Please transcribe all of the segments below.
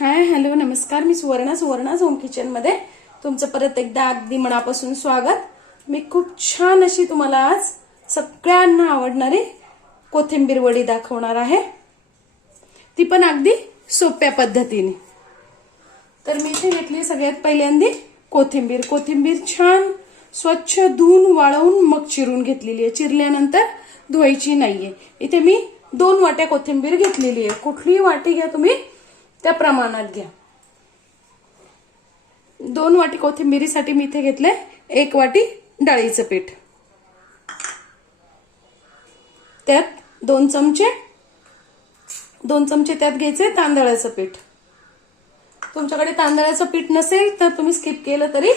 Hi hello नमस्कार. मी Suvarna Suvarna home किचनमध्ये. तुमचं परत एकदा अगदी मनापासून स्वागत. मी खूप छान अशी तुम्हाला आज सगळ्यांना आवडणारी कोथिंबीर वडी दाखवणार आहे. ती पण अगदी सोप्या पद्धतीने. तर मी इथे घेतली सगळ्यात पहिल्यांदी कोथिंबीर. कोथिंबीर छान स्वच्छ धुवून वाळवून मग चिरून घेतलेली आहे. चिरल्यानंतर धुवायची नाहीये. इथे मी दोन वाट्या कोथिंबीर घेतलेली आहे. कुठलीही वाटी घ्या तुम्ही. त्या प्रमाणात घ्या. दोन वाटी कोथिंबिरीसाठी मी इथे घेतले एक वाटी डाळीचं पीठ. त्यात दोन चमचे दोन चमचे त्यात घ्यायचे तांदळाचं पीठ. तुमच्याकडे तांदळाचं पीठ नसेल तर तुम्ही स्किप केलं तरी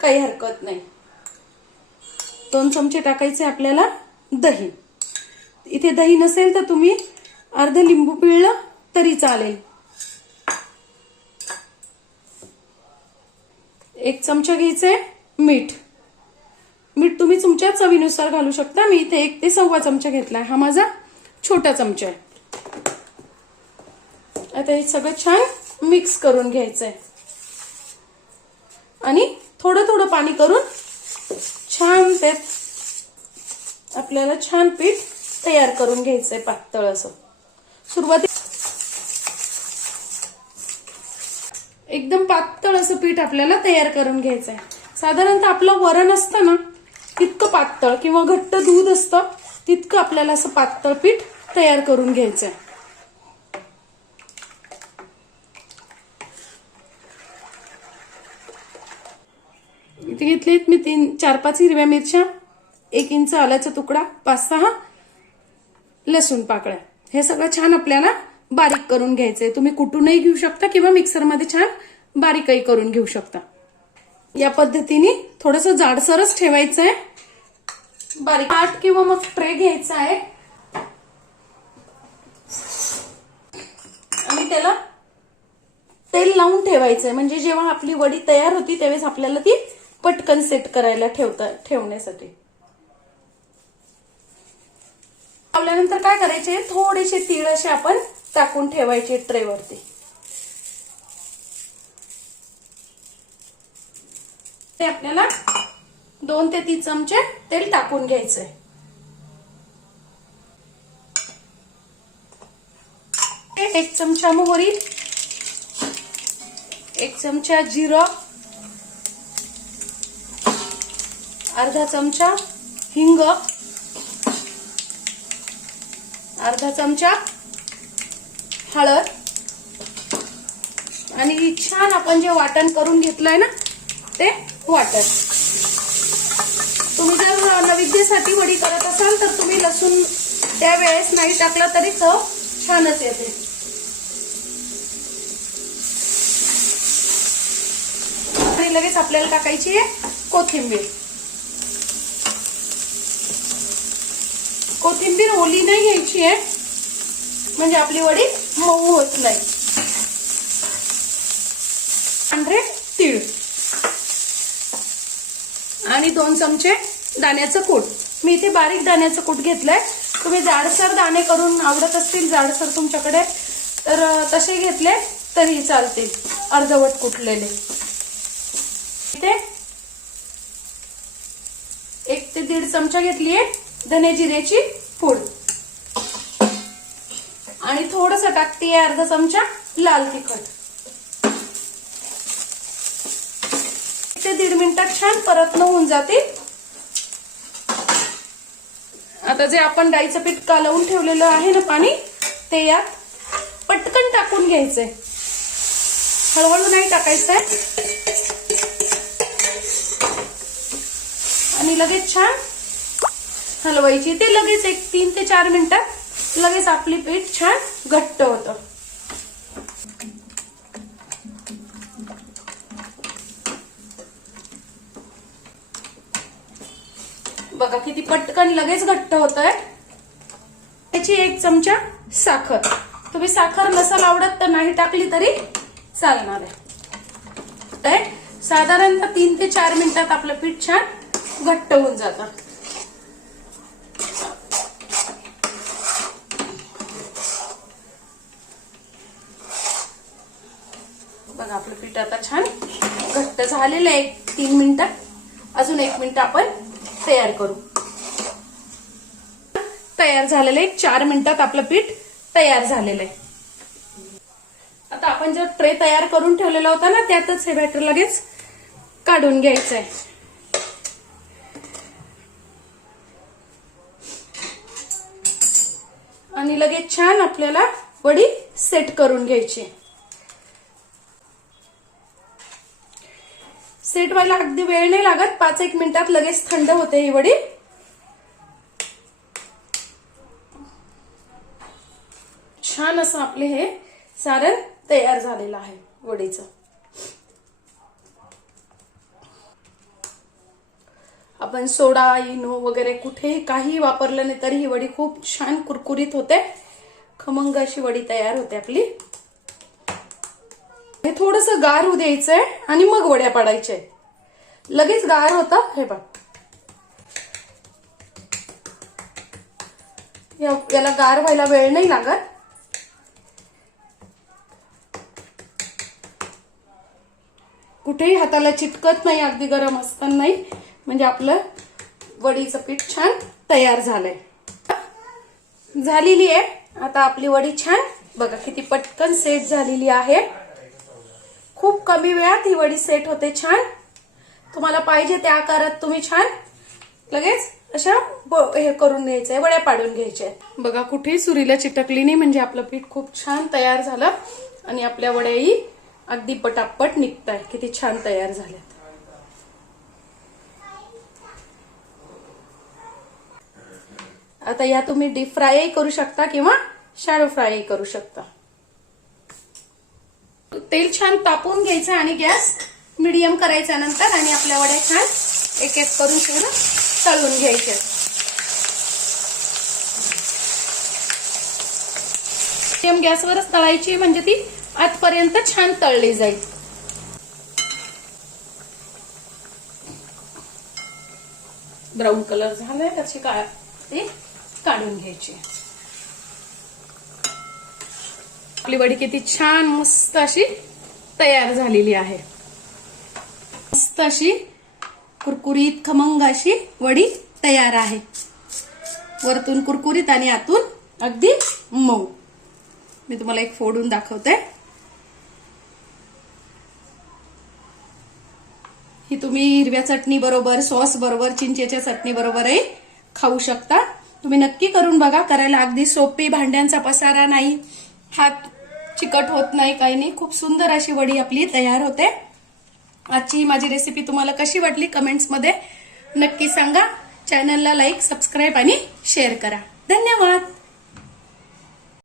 काही हरकत नाही. दोन चमचे टाकायचे आपल्याला दही. इथे दही नसेल तर तुम्ही अर्ध लिंबू पिळलं तरी चालेल. एक चमचा घ्यायचे मीठ. मीठ तुम्ही तुमच्या चवीनुसार घालू शकता. मी इथे एक ते सव्वा चमचा घेतलाय. हा माझा छोटा चमचा आहे. आता हे सगळं छान मिक्स करून घ्यायचंय. आणि थोडं थोडं पाणी करून छान ते आपल्याला छान पीठ तयार करून घ्यायचंय पातळ असं. सुरुवाती एकदम पातळ असं पीठ आपल्याला तयार करून घ्यायचं आहे साधारणतः आपलं वरण असतं ना तितकं पातळ किंवा घट्ट दूध असतं तितकं आपल्याला असं पातळ पीठ तयार करून घ्यायचं आहे इथे घेतलेत मी तीन चार पाच हिरव्या मिरच्या एक इंच आल्याचा तुकडा पाच सहा लसूण पाकळ्या. हे सगळं छान आपल्याला बारीक करून घ्यायचंय तुम्ही कुठूनही घेऊ शकता किंवा मिक्सरमध्ये छान बारीकही करून घेऊ शकता. या पद्धतीने थोडस जाडसरच ठेवायचं आहे. बारीक आठ किंवा मग ट्रे घ्यायचा आहे. आणि त्याला तेल लावून ठेवायचंय म्हणजे जेव्हा आपली वडी तयार होती त्यावेळेस आपल्याला ती पटकन सेट करायला ठेवता ठेवण्यासाठी. लावल्यानंतर काय करायचे? थोडेसे तीळ असे आपण टाकून ठेवायचे ट्रेवरती ते आपल्याला दोन ते तीन चमचे तेल टाकून घ्यायचंय. एक चमचा मोहरी एक चमचा जिरं अर्धा चमचा हिंग अर्धा चमचा हळद. आणि छान आपण जे वाटण करून घेतलंय ना ते वाटण. तुम्ही जर नैवेद्यासाठी वडी करत असाल तर तुम्ही लसूण त्यावेळेस नाही टाकला तरी चव छानच येते. आणि लगेच आपल्याला टाकायची आहे कोथिंबीर. कोथिंबीर ओली नाही घ्यायची आहे. म्हणजे आपली वडी मऊ होत नाही. पांढरे तीळ. आणि दोन चमचे दाण्याचं कूट. मी इथे बारीक दाण्याचं कूट घेतलंय. तुम्ही जाडसर दाणे करून आवडत असतील जाडसर तुमच्याकडे तर तसे घेतले तरी चालतील. अर्धवट कुटलेले. इथे एक ते दीड चमचा घेतलीये धने जिऱ्याची पूड. आणि थोडस टाकते अर्धा चमचा लाल तिखट. ते दीड मिनिटात छान परतन होऊन जातील. आता जे आपण डाळीचं पीठ कालवून ठेवलेलं आहे ना पाणी ते यात पटकन टाकून घ्यायचंय. हळूहळू नाही टाकायचंय. आणि लगेच छान हलवायची. ते लगेच एक तीन ते चार मिनिटात लगेच आपली पीठ छान घट्ट होतं. बघा किती पटकन लगेच घट्ट होत आहे त्याची एक चमचा साखर. तुम्ही साखर नसाल आवडत तर नाही टाकली तरी चालणार आहे. साधारणतः तीन ते चार मिनिटात आपलं पीठ छान घट्ट होऊन जातं. बघा आपलं पीठ आता छान घट्ट झालेलं आहे. तीन मिनिटात अजून एक मिनिट आपण तयार करू. तयार झालेलं आहे. चार मिनिटात आपलं पीठ तयार झालेलं आहे. आता आपण जर ट्रे तयार करून ठेवलेला होता ना त्यातच हे बॅटर लगेच काढून घ्यायचं आहे. आणि लगेच छान आपल्याला वडी सेट करून घ्यायची सेट व्हायला अगदी वेळ नाही लागत. पाच एक मिनिटात लगेच थंड होते ही वडी. छान असं आपले हे सारण तयार झालेलं आहे वडीचं. आपण सोडा इनो वगैरे कुठेही काही वापरलं नाही तरी ही वडी खूप छान कुरकुरीत होते. खमंग अशी वडी तयार होते आपली. हे थोडस गार होऊ द्यायचंय आणि मग वड्या पाडायच्या लगेच गार होता हे बघ. या- याला गार व्हायला वेळ नाही लागत. कुठेही हाताला चिटकत नाही अगदी गरम असतानाही म्हणजे आपलं वडीचं पीठ छान तयार झालंय. झालेली आहे. आता आपली वडी छान. बघा किती पटकन सेट झालेली आहे. खूप कमी वेळात ही वडी सेट होते छान. तुम्हाला पाहिजे त्या आकारात तुम्ही छान. लगेच अशा ब- हे करून घ्यायचंय वड्या पाडून घ्यायच्या. बघा कुठेही सुरीला चिटकली नाही म्हणजे आपलं पीठ खूप छान तयार झालं. आणि आपल्या वड्याही अगदी पटापट निघताय किती छान तयार झाल्यात. आता या तुम्ही डीप फ्रायही करू शकता किंवा शॅलो फ्रायही करू शकता. तेल छान तापून घ्यायचं आणि गॅस मिडियम करायचा नंतर आणि आपल्या वड्या छान एक एक करून पूर्ण तळून घ्यायचे. मिडियम गॅसवरच तळायची म्हणजे ती आतपर्यंत छान तळली जाईल. ब्राऊन कलर झालाय त्याची काळ ते काढून घ्यायची. आपली वडी किती छान मस्त अशी तयार झालेली आहे. मस्त अशी कुरकुरीत खमंग अशी वडी तयार आहे. वरतून कुरकुरीत आणि आतून अगदी मऊ. मी तुम्हाला एक फोडून दाखवते. ही तुम्ही हिरव्या चटणी बरोबर सॉस बरोबर चिंचेच्या चटणी बरोबरही खाऊ शकता. तुम्ही नक्की करून बघा करायला अगदी सोपी भांड्यांचा पसारा नाही. हात चिकट होत नाही काही नाही. खूप सुंदर अशी वडी आपली तयार होते. आजची ही माझी रेसिपी तुम्हाला कशी वाटली कमेंट्समध्ये नक्की सांगा. चॅनलला लाईक सबस्क्राईब आणि शेअर करा. धन्यवाद.